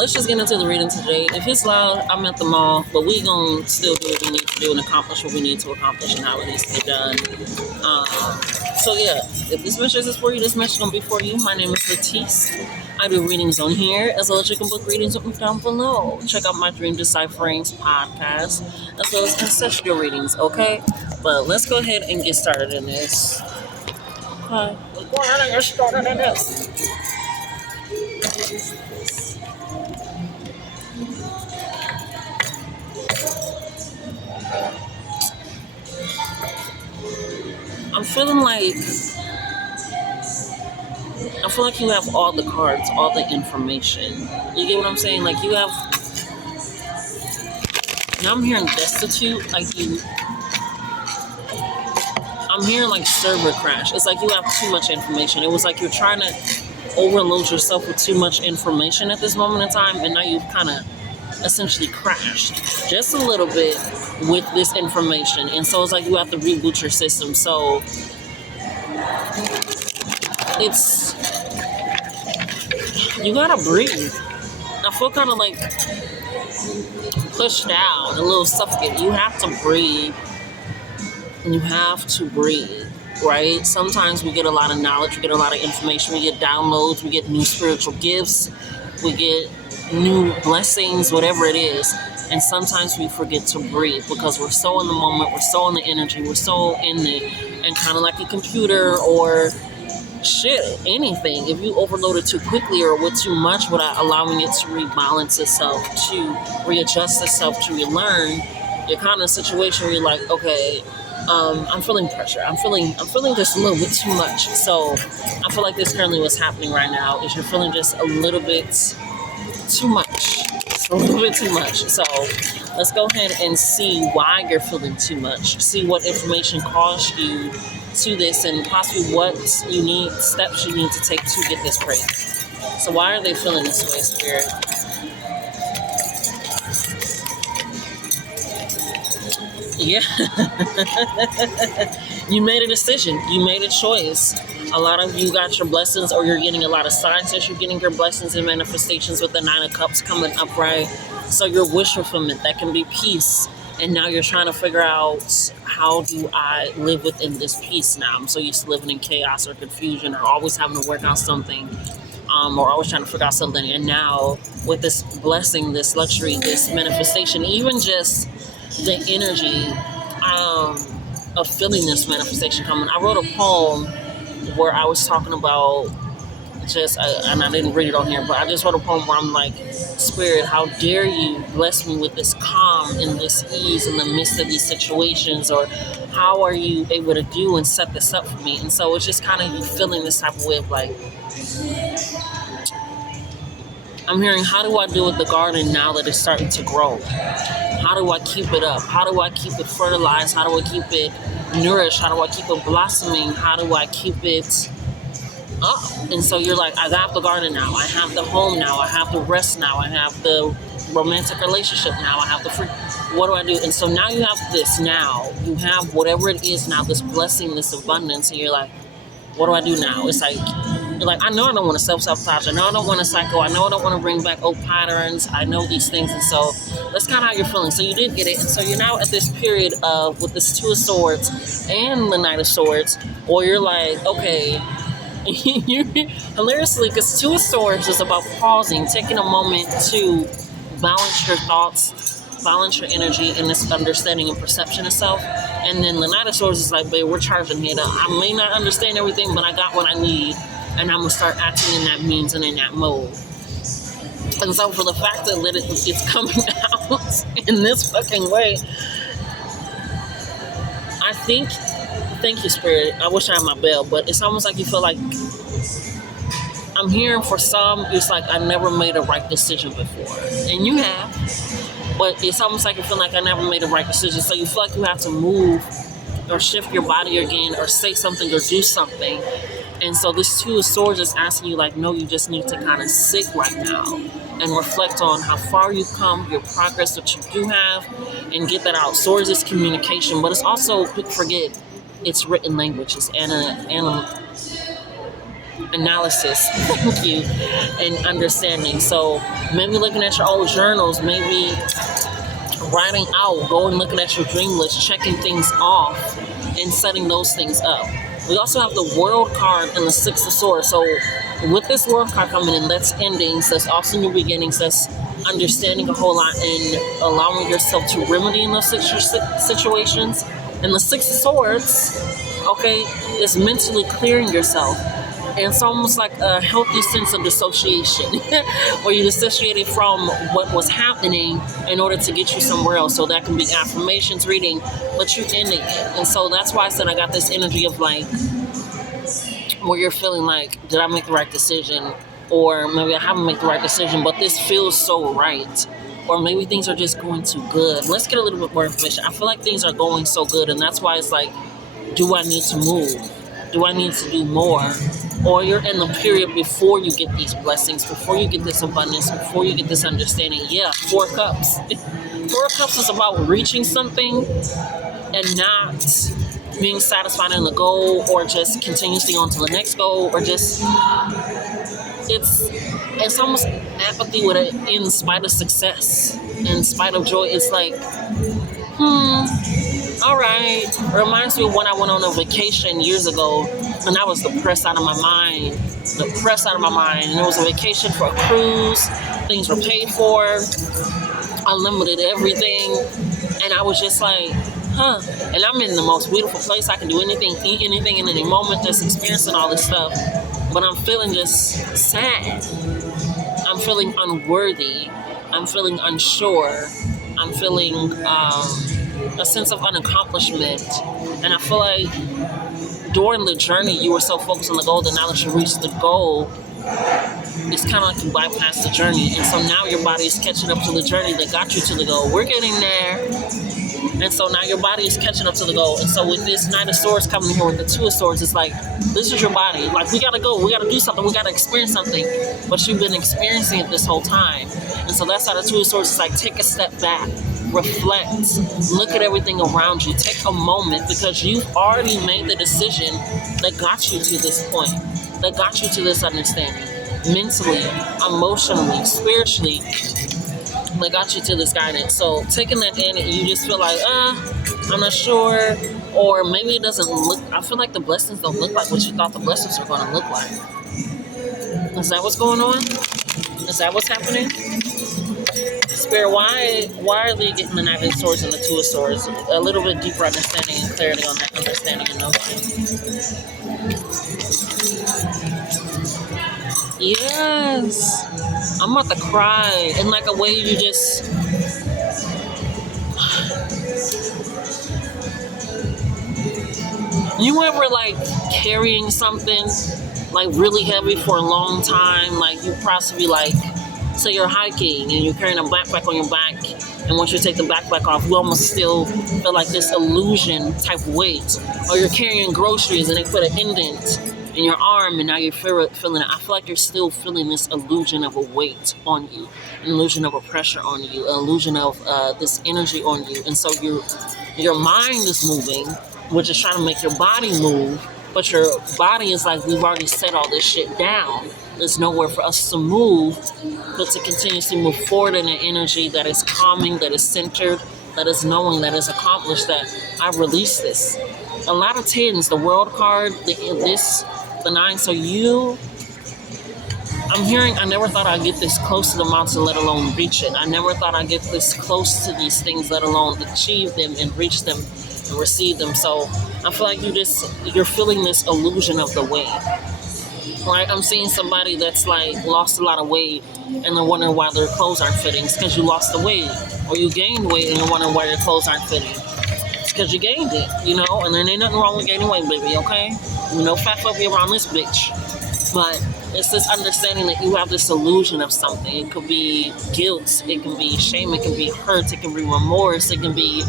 let's just get into the reading today. If it's loud, I'm at the mall, but we gonna still do what we need to do and accomplish what we need to accomplish and how it needs to get done. So yeah, if this message is for you, this message gonna be for you. My name is Letice. I do readings on here as well as you can book readings with me down below. Check out my Dream Decipherings podcast as well as ancestral readings, okay? But let's go ahead and get started in this. Okay, let's go ahead and get started in this. I feel like you have all the cards, all the information. You get what I'm saying? Like you have. Now I'm hearing destitute. I'm hearing like server crash. It's like you have too much information. It was like you're trying to overload yourself with too much information at this moment in time, and now you've kind of essentially crashed just a little bit with this information. And so it's like you have to reboot your system. So it's, you gotta breathe. I feel kind of like pushed down, a little suffocated. You have to breathe. And you have to breathe, right? Sometimes we get a lot of knowledge, we get a lot of information, we get downloads, we get new spiritual gifts, we get new blessings, whatever it is. And sometimes we forget to breathe because we're so in the moment, we're so in the energy, we're so in it. And kind of like a computer or anything, if you overload it too quickly or with too much without allowing it to rebalance itself, to readjust itself, to relearn, you're kind of in a situation where you're like, okay, I'm feeling pressure. I'm feeling just a little bit too much. So I feel like this currently what's happening right now is you're feeling just a little bit too much. It's a little bit too much. So let's go ahead and see why you're feeling too much. See what information caused you to this and possibly what steps you need to take to get this break. So why are they feeling this way, Spirit? Yeah. You made a decision. You made a choice. A lot of you got your blessings, or you're getting a lot of signs that you're getting your blessings and manifestations with the 9 of Cups coming up, right? So your wish fulfillment, that can be peace. And now you're trying to figure out, how do I live within this peace now? I'm so used to living in chaos or confusion or always having to work out something. Or always trying to figure out something. And now with this blessing, this luxury, this manifestation, even just the energy of feeling this manifestation coming. I wrote a poem where I was talking about and I didn't read it on here, but I just wrote a poem where I'm like, Spirit, how dare you bless me with this calm and this ease in the midst of these situations, or how are you able to do and set this up for me? And so it's just kind of you feeling this type of way of like, I'm hearing, how do I do with the garden now that it's starting to grow? How do I keep it up? How do I keep it fertilized? How do I keep it nourished? How do I keep it blossoming? How do I keep it up? And so you're like, I got the garden now. I have the home now. I have the rest now. I have the romantic relationship now. I have the free. What do I do? And so now you have this now. You have whatever it is now, this blessing, this abundance. And you're like, what do I do now? It's like, you're like, I know I don't want to self-sabotage. I know I don't want to cycle. I know I don't want to bring back old patterns. I know these things. And so that's kind of how you're feeling. So you did get it. And so you're now at this period of, with this 2 of Swords and the Knight of Swords, or you're like, okay, hilariously, because 2 of Swords is about pausing, taking a moment to balance your thoughts, balance your energy, and this understanding and perception of self. And then the Knight of Swords is like, babe, we're charging here. I may not understand everything, but I got what I need. And I'm going to start acting in that means and in that mode. And so for the fact that it's coming out in this fucking way, I think, thank you, Spirit. I wish I had my bell, but it's almost like you feel like, I'm hearing for some, it's like I never made a right decision before. And you have, but it's almost like you feel like I never made a right decision. So you feel like you have to move or shift your body again or say something or do something. And so this 2 of Swords is asking you, like, no, you just need to kind of sit right now and reflect on how far you've come, your progress that you do have, and get that out. Swords is communication, but it's also, forget, it's written language. It's analysis, thank you, and understanding. So maybe looking at your old journals, maybe writing out, going looking at your dream list, checking things off, and setting those things up. We also have the World card and the Six of Swords. So with this World card coming in, that's endings, that's also new beginnings, that's understanding a whole lot and allowing yourself to remedy in those situations. And the Six of Swords, okay, is mentally clearing yourself. And it's almost like a healthy sense of dissociation where you dissociated from what was happening in order to get you somewhere else. So that can be affirmations, reading, but you ending it. And so that's why I said I got this energy of like, where you're feeling like, did I make the right decision? Or maybe I haven't made the right decision, but this feels so right. Or maybe things are just going too good. Let's get a little bit more information. I feel like things are going so good, and that's why it's like, do I need to move? Do I need to do more? Or you're in the period before you get these blessings, before you get this abundance, before you get this understanding. Yeah, 4 cups. 4 cups is about reaching something and not being satisfied in the goal, or just continuously on to the next goal, or just it's almost apathy with it in spite of success, in spite of joy. It's like, all right. It reminds me of when I went on a vacation years ago, and I was depressed out of my mind. And it was a vacation for a cruise. Things were paid for, unlimited everything, and I was just like, and I'm in the most beautiful place. I can do anything, eat anything in any moment, just experiencing all this stuff. But I'm feeling just sad. I'm feeling unworthy. I'm feeling unsure. I'm feeling a sense of unaccomplishment. And I feel like during the journey, you were so focused on the goal that now that you reached the goal, it's kind of like you bypassed the journey. And so now your body is catching up to the journey that got you to the goal. We're getting there. And so now your body is catching up to the goal. And so with this Knight of Swords coming here with the Two of Swords, it's like, this is your body. Like, we got to go. We got to do something. We got to experience something. But you've been experiencing it this whole time. And so that's how the Two of Swords is like, take a step back. Reflect. Look at everything around you. Take a moment, because you've already made the decision that got you to this point, that got you to this understanding. Mentally, emotionally, spiritually, that got you to this guidance. So taking that in, and you just feel like, I'm not sure, or maybe it doesn't look, I feel like the blessings don't look like what you thought the blessings are going to look like. Is that what's going on? Is that what's happening? Spirit, why are they getting the Knight of Swords and the Two of Swords? A little bit deeper understanding and clarity on that understanding and notion. Yes. I'm about to cry in like a way you just... You ever like carrying something like really heavy for a long time? Like you possibly like, say you're hiking and you're carrying a backpack on your back, and once you take the backpack off, you almost still feel like this illusion type weight. Or you're carrying groceries and they put an indent in your arm, and now you're feeling it. I feel like you're still feeling this illusion of a weight on you, an illusion of a pressure on you, an illusion of this energy on you. And so your mind is moving, which is trying to make your body move, but your body is like, we've already set all this shit down. There's nowhere for us to move, but to continuously move forward in an energy that is calming, that is centered, that is knowing, that is accomplished, that I release this. A lot of tens, the World card, the 9. So I'm hearing, I never thought I'd get this close to the mountain, let alone reach it. I never thought I'd get this close to these things, let alone achieve them and reach them and receive them. So I feel like you're feeling this illusion of the weight. Right? I'm seeing somebody that's like lost a lot of weight and they're wondering why their clothes aren't fitting. It's because you lost the weight. Or you gained weight and you're wondering why your clothes aren't fitting. It's because you gained it, and there ain't nothing wrong with gaining weight, baby, okay? Fat phobia around this bitch. But it's this understanding that you have this illusion of something. It could be guilt, it can be shame, it can be hurt, it can be remorse, it can be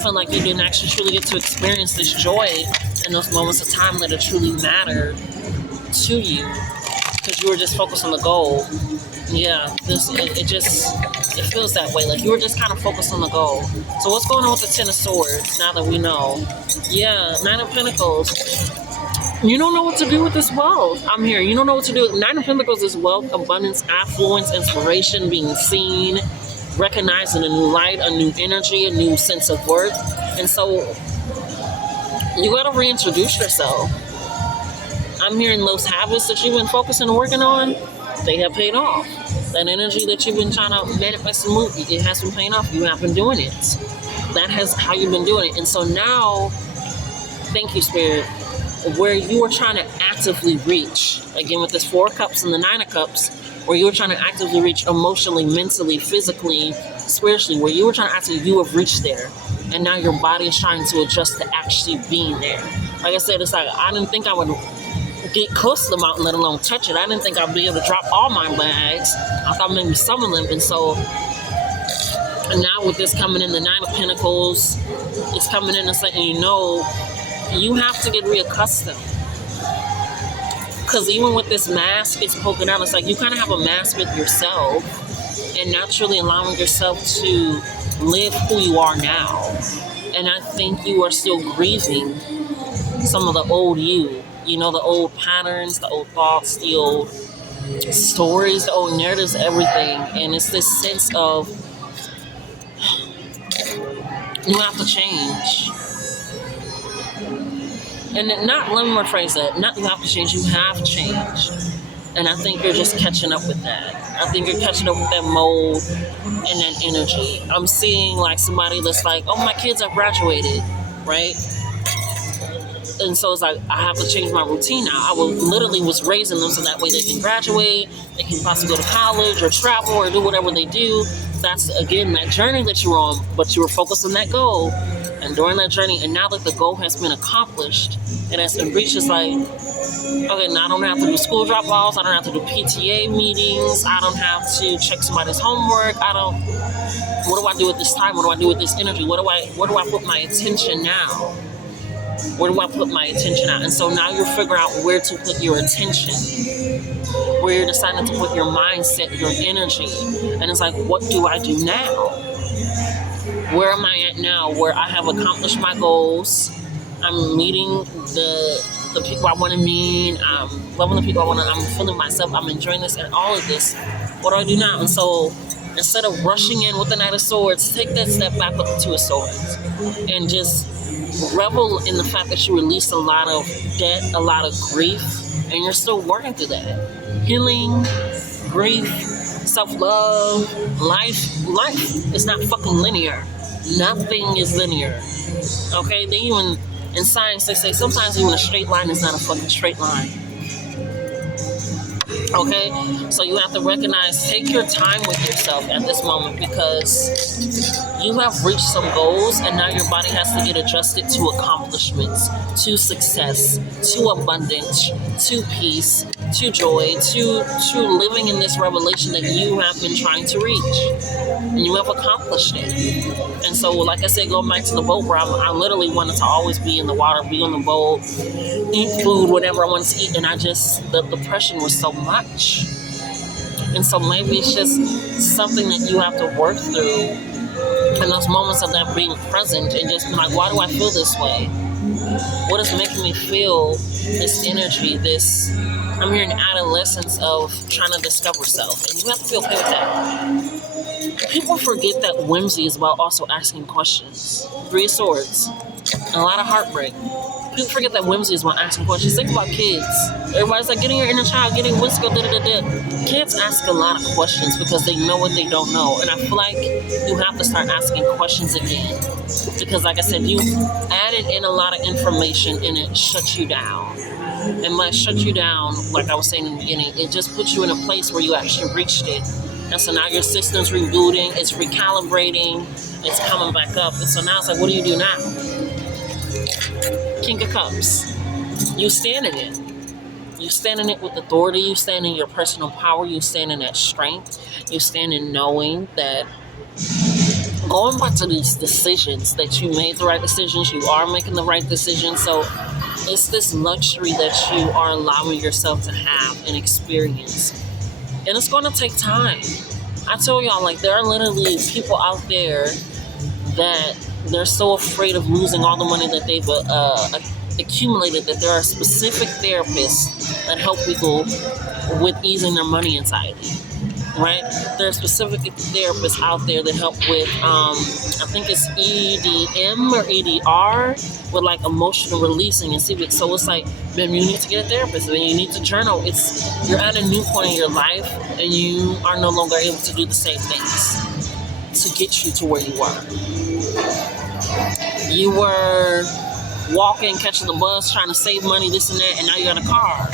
feeling like you didn't actually truly get to experience this joy in those moments of time that it truly mattered to you, because you were just focused on the goal. Yeah, it feels that way. Like you were just kind of focused on the goal. So what's going on with the Ten of Swords now that we know? Yeah, Nine of Pentacles. You don't know what to do with this wealth. I'm here. You don't know what to do. Nine of Pentacles is wealth, abundance, affluence, inspiration, being seen, recognizing a new light, a new energy, a new sense of worth. And so you got to reintroduce yourself. I'm hearing those habits that you've been focusing and working on, they have paid off. That energy that you've been trying to manifest and move, it has been paying off. You have been doing it. That has how you've been doing it. And so now, thank you, Spirit, where you were trying to actively reach, again with this 4 cups and the 9 of cups, where you were trying to actively reach emotionally, mentally, physically, spiritually, where you were trying to actively, you have reached there. And now your body is trying to adjust to actually being there. Like I said, it's like, I didn't think I would get close to the mountain, let alone touch it. I didn't think I'd be able to drop all my bags. I thought maybe some of them. And so, and now with this coming in, the 9 of Pentacles, it's coming in and saying, you know, you have to get reaccustomed. Because even with this mask, it's poking out. It's like you kind of have a mask with yourself and naturally allowing yourself to live who you are now. And I think you are still grieving some of the old you. You know, the old patterns, the old thoughts, the old stories, the old narratives, everything. And it's this sense of you have to change. And not, let me rephrase that, not you have to change, you have changed. And I think you're just catching up with that. I think you're catching up with that mold and that energy. I'm seeing like somebody that's like, oh, my kids have graduated, right? And so it's like, I have to change my routine now. I literally was raising them so that way they can graduate, they can possibly go to college or travel or do whatever they do. That's, again, that journey that you were on, but you were focused on that goal. And during that journey, and now that the goal has been accomplished, it has been reached, it's like, okay, now I don't have to do school drop-offs, I don't have to do PTA meetings, I don't have to check somebody's homework, what do I do with this time? What do I do with this energy? Where do I put my attention now? Where do I put my attention at? And so now you're figuring out where to put your attention, where you're deciding to put your mindset, your energy. And it's like, what do I do now? Where am I at now? Where I have accomplished my goals. I'm meeting the people I want to meet. I'm loving the people I want to. I'm feeling myself. I'm enjoying this and all of this. What do I do now? And so instead of rushing in with the Knight of Swords, take that step back with the Two of Swords and just revel in the fact that you released a lot of debt, a lot of grief, and you're still working through that. Healing, grief, self-love, life is not fucking linear. Nothing is linear. Okay? They even, in science, they say sometimes even a straight line is not a fucking straight line. Okay? So you have to recognize, take your time with yourself at this moment because you have reached some goals and now your body has to get adjusted to accomplishments, to success, to abundance, to peace, to joy, to living in this revelation that you have been trying to reach. And you have accomplished it. And so, like I said, going back to the boat where I literally wanted to always be in the water, be on the boat, eat food, whatever I wanted to eat. And the depression was so much. And so maybe it's just something that you have to work through. And those moments of that being present and just be like, why do I feel this way? What is making me feel this energy, I'm hearing adolescence of trying to discover self. And you have to be okay with that. People forget that whimsy is about also asking questions. 3 of Swords. And a lot of heartbreak. People forget that whimsy is about asking questions. Think about kids. Everybody's like, getting your inner child, getting what's go, da-da-da-da. Kids ask a lot of questions because they know what they don't know. And I feel like you have to start asking questions again. Because like I said, you added in a lot of information and it shuts you down. And when it shuts you down, like I was saying in the beginning, it just puts you in a place where you actually reached it. And so now your system's rebooting, it's recalibrating, it's coming back up. And so now it's like, what do you do now? King of Cups. You stand in it. You stand in it with authority. You stand in your personal power. You stand in that strength. You stand in knowing that going back to these decisions, that you made the right decisions, you are making the right decisions. So it's this luxury that you are allowing yourself to have and experience. And it's going to take time. I told y'all, like, there are literally people out there that they're so afraid of losing all the money that they've accumulated that there are specific therapists that help people with easing their money anxiety. Right? There are specific therapists out there that help with, I think it's EDM or EDR, with like emotional releasing and see. So it's like, man, you need to get a therapist, and you need to journal. You're at a new point in your life, and you are no longer able to do the same things to get you to where you were. You were walking, catching the bus, trying to save money, this and that, and now you got a car.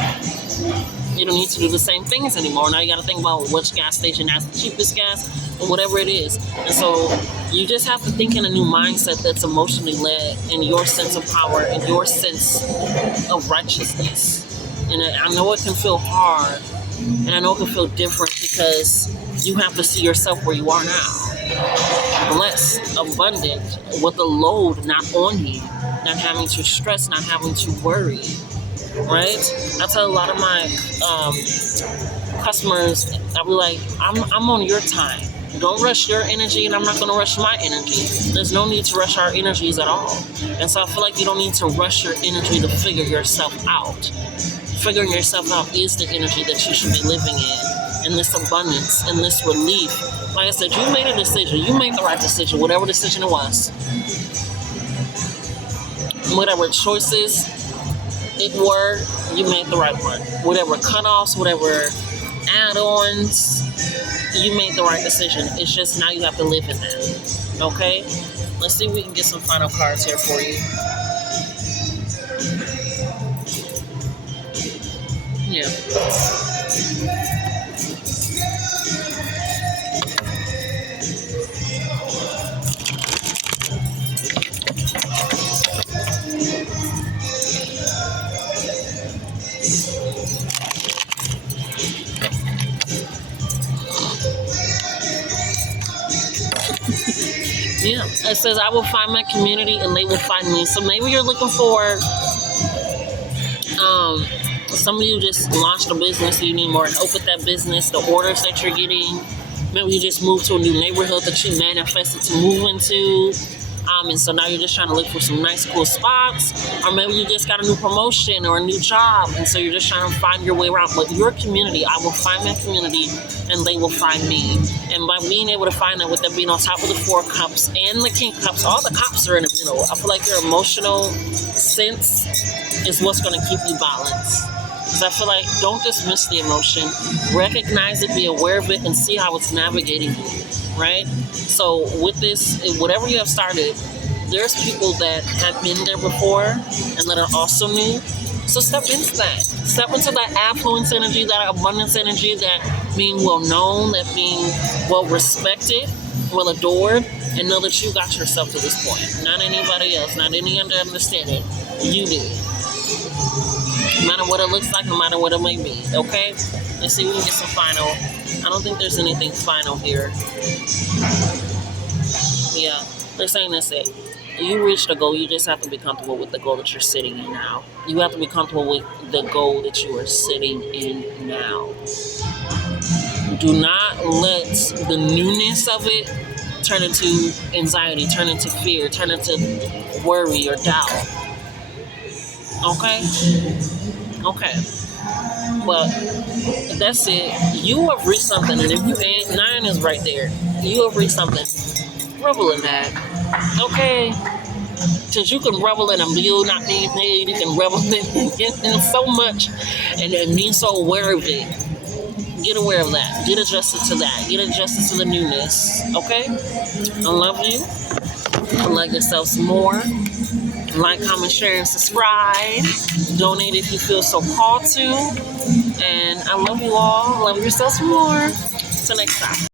You don't need to do the same things anymore. Now you got to think about which gas station has the cheapest gas or whatever it is. And so you just have to think in a new mindset that's emotionally led, in your sense of power and your sense of righteousness. And I know it can feel hard, and I know it can feel different because you have to see yourself where you are now. Blessed, abundant, with a load not on you, not having to stress, not having to worry. Right? I tell a lot of my customers, I'll be like, I'm on your time. Don't rush your energy, and I'm not going to rush my energy. There's no need to rush our energies at all. And so I feel like you don't need to rush your energy to figure yourself out. Figuring yourself out is the energy that you should be living in this abundance, in this relief. Like I said, you made a decision. You made the right decision, whatever decision it was. Whatever choices it were, you made the right one. Whatever cutoffs, whatever add-ons, you made the right decision. It's just now you have to live in that. Okay? Let's see if we can get some final cards here for you. Yeah. Yeah, it says, I will find my community and they will find me. So maybe you're looking for, some of you just launched a business, so you need more help with that business, the orders that you're getting. Maybe you just moved to a new neighborhood that you manifested to move into. And so now you're just trying to look for some nice, cool spots. Or maybe you just got a new promotion or a new job, and so you're just trying to find your way around. But your community, I will find my community, and they will find me. And by being able to find that, with them being on top of the 4 cups and the King cups, all the cups are in the middle. I feel like your emotional sense is what's going to keep you balanced. Because I feel like, don't dismiss the emotion. Recognize it, be aware of it, and see how it's navigating you. Right? So with this, whatever you have started, there's people that have been there before and that are also new. So step into that. Step into that affluence energy, that abundance energy, that being well known, that being well respected, well adored, and know that you got yourself to this point. Not anybody else, not any other understanding. You do. No matter what it looks like, no matter what it may be. Okay? Let's see if we can get some final. I don't think there's anything final here. Yeah, they're saying that's it. You reached a goal. You just have to be comfortable with the goal that you're sitting in now. You have to be comfortable with the goal that you are sitting in now. Do not let the newness of it turn into anxiety, turn into fear, turn into worry or doubt. Okay? Okay. But that's it. You have reached something, and if you ain't, 9 is right there. You have reached something. Revel in that. Okay? Because you can revel in a bill not being paid. You can revel in so much, and being so aware of it. Get aware of that. Get adjusted to that. Get adjusted to the newness. Okay? I love you. Love yourself some more. Like, comment, share, and subscribe. Donate if you feel so called to. And I love you all. Love yourselves more. Till next time.